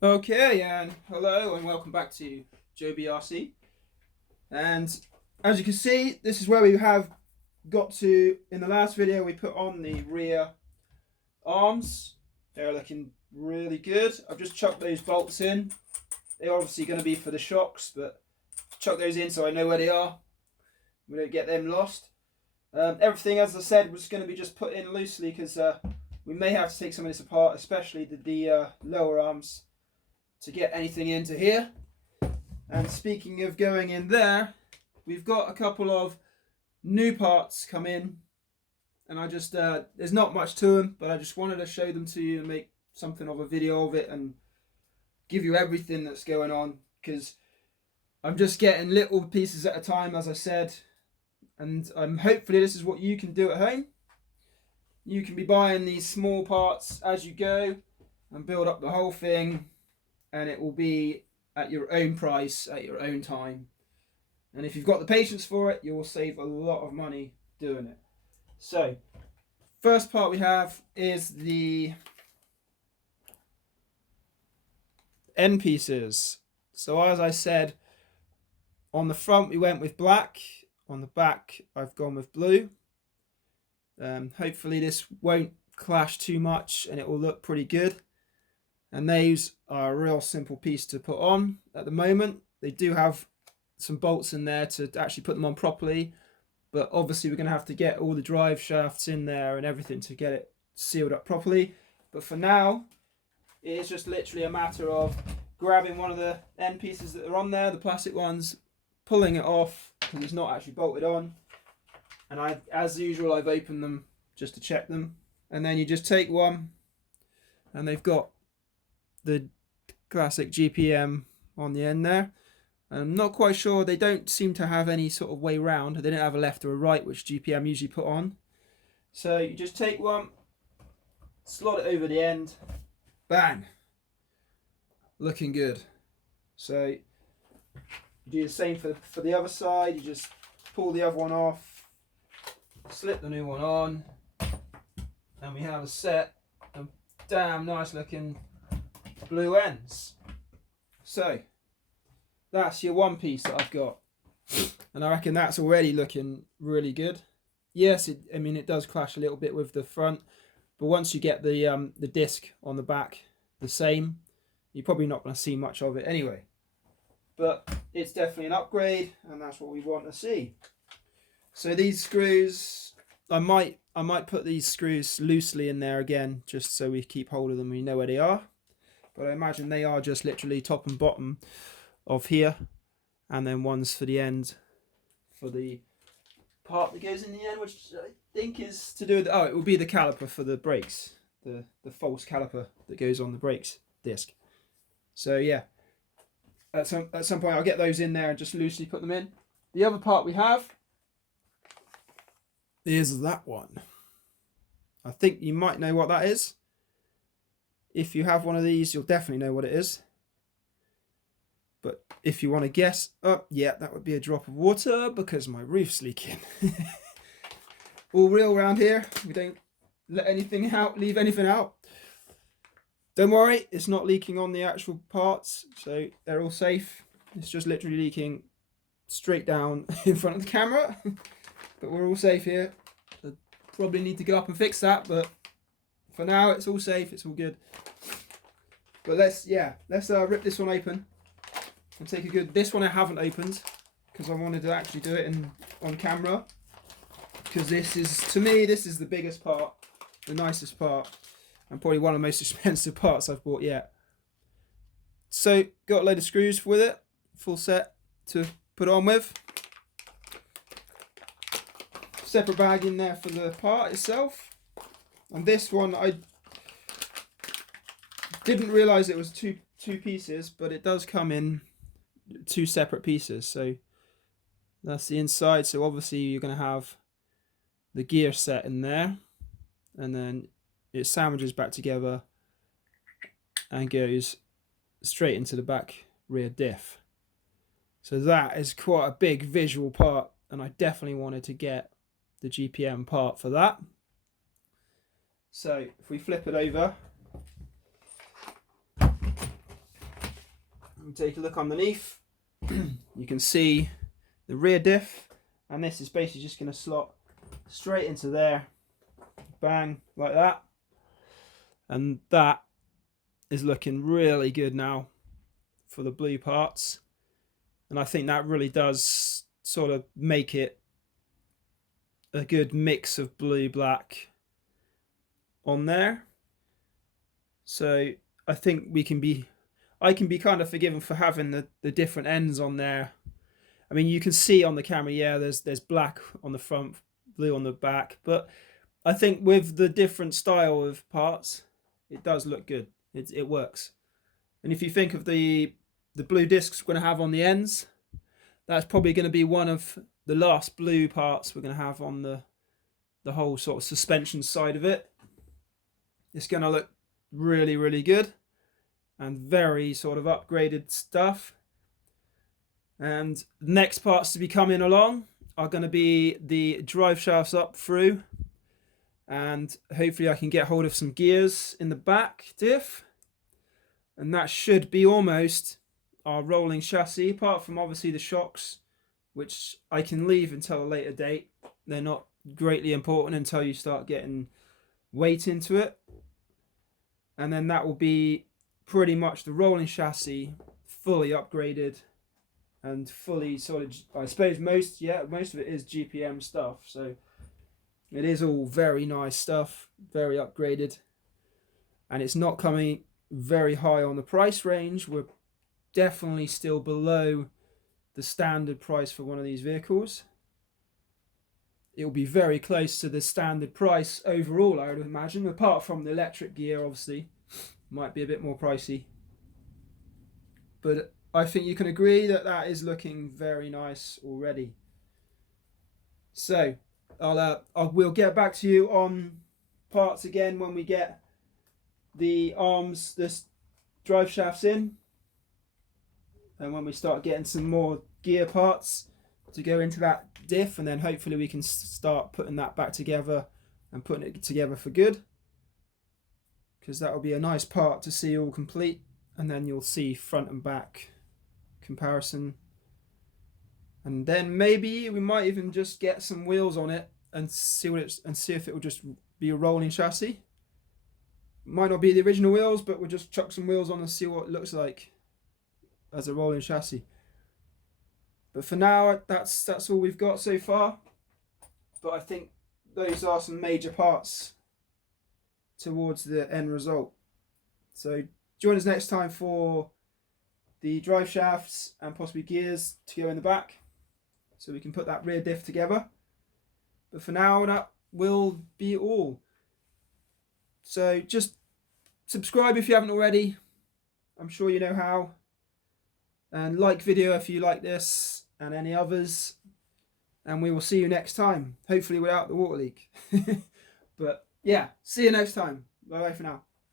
Okay, and hello and welcome back to Joe BRC. And as you can see, this is where we have got to. In the last video, we put on the rear arms. They're looking really good. I've just chucked those bolts in. They're obviously going to be for the shocks, but chuck those in so I know where they are. We don't get them lost. Everything, as I said, was going to be just put in loosely because we may have to take some of this apart, especially the lower arms, to get anything into here. And speaking of going in there, we've got a couple of new parts come in, and I just there's not much to them, but I just wanted to show them to you and make something of a video of it and give you everything that's going on, because I'm just getting little pieces at a time, as I said, and hopefully this is what you can do at home. You can be buying these small parts as you go and build up the whole thing, and it will be at your own price, at your own time. And if you've got the patience for it, you will save a lot of money doing it. So, first part we have is the end pieces. So as I said, on the front we went with black, on the back I've gone with blue. Hopefully this won't clash too much and it will look pretty good. And those are a real simple piece to put on at the moment. They do have some bolts in there to actually put them on properly, but obviously we're going to have to get all the drive shafts in there and everything to get it sealed up properly. But for now, it is just literally a matter of grabbing one of the end pieces that are on there, the plastic ones, pulling it off because it's not actually bolted on. And as usual, I've opened them just to check them. And then you just take one, and they've got the classic GPM on the end there. I'm not quite sure, they don't seem to have any sort of way round. They don't have a left or a right, which GPM usually put on. So you just take one, slot it over the end, bang, looking good. So you do the same for the other side. You just pull the other one off, slip the new one on, and we have a set of damn nice looking blue ends. So that's your one piece that I've got, and I reckon that's already looking really good. Yes, it does clash a little bit with the front, but once you get the disc on the back the same, you're probably not going to see much of it anyway. But it's definitely an upgrade, and that's what we want to see. So these screws, I might put these screws loosely in there again, just so we keep hold of them and we know where they are. But I imagine they are just literally top and bottom of here, and then one's for the end, for the part that goes in the end, which I think is to do with, it will be the caliper for the brakes, the false caliper that goes on the brakes disc. So yeah, at some point I'll get those in there and just loosely put them in. The other part we have is that one. I think you might know what that is. If you have one of these, you'll definitely know what it is. But if you want to guess, yeah, that would be a drop of water because my roof's leaking. All real around here. We don't let anything out, leave anything out. Don't worry, it's not leaking on the actual parts, so they're all safe. It's just literally leaking straight down in front of the camera. But we're all safe here. I probably need to go up and fix that, but for now it's all safe, it's all good. But let's rip this one open and take a good. This one I haven't opened because I wanted to actually do it on camera, because this is, to me, this is the biggest part, the nicest part, and probably one of the most expensive parts I've bought yet. So got a load of screws with it, full set to put on with. Separate bag in there for the part itself. And this one, I didn't realise it was two pieces, but it does come in two separate pieces. So that's the inside. So obviously you're going to have the gear set in there, and then it sandwiches back together and goes straight into the back rear diff. So that is quite a big visual part, and I definitely wanted to get the GPM part for that. So if we flip it over, and take a look underneath. You can see the rear diff, and this is basically just going to slot straight into there, bang, like that. And that is looking really good now for the blue parts, and I think that really does sort of make it a good mix of blue black on there. So I think I can be kind of forgiven for having the different ends on there. I mean, you can see on the camera, yeah, there's black on the front, blue on the back, but I think with the different style of parts, it does look good. It works. And if you think of the blue discs we're going to have on the ends, that's probably going to be one of the last blue parts we're going to have on the whole sort of suspension side of it. It's going to look really, really good and very sort of upgraded stuff. And the next parts to be coming along are going to be the drive shafts up through, and hopefully I can get hold of some gears in the back diff, and that should be almost our rolling chassis, apart from obviously the shocks, which I can leave until a later date. They're not greatly important until you start getting weight into it, and then that will be pretty much the rolling chassis fully upgraded and fully sort of, I suppose most of it is GPM stuff, so it is all very nice stuff, very upgraded, and it's not coming very high on the price range. We're definitely still below the standard price for one of these vehicles. It will be very close to the standard price overall, I would imagine, apart from the electric gear, obviously might be a bit more pricey, but I think you can agree that that is looking very nice already. So we'll get back to you on parts again when we get the arms, this drive shafts in, and when we start getting some more gear parts to go into that diff, and then hopefully we can start putting that back together and putting it together for good, because that will be a nice part to see all complete, and then you'll see front and back comparison, and then maybe we might even just get some wheels on it and see if it will just be a rolling chassis. Might not be the original wheels, but we'll just chuck some wheels on and see what it looks like as a rolling chassis. But for now, that's all we've got so far, but I think those are some major parts towards the end result. So join us next time for the drive shafts and possibly gears to go in the back, so we can put that rear diff together. But for now, that will be all. So just subscribe if you haven't already. I'm sure you know how. And like video if you like this and any others. And we will see you next time, hopefully without the water leak. But yeah, see you next time. Bye bye for now.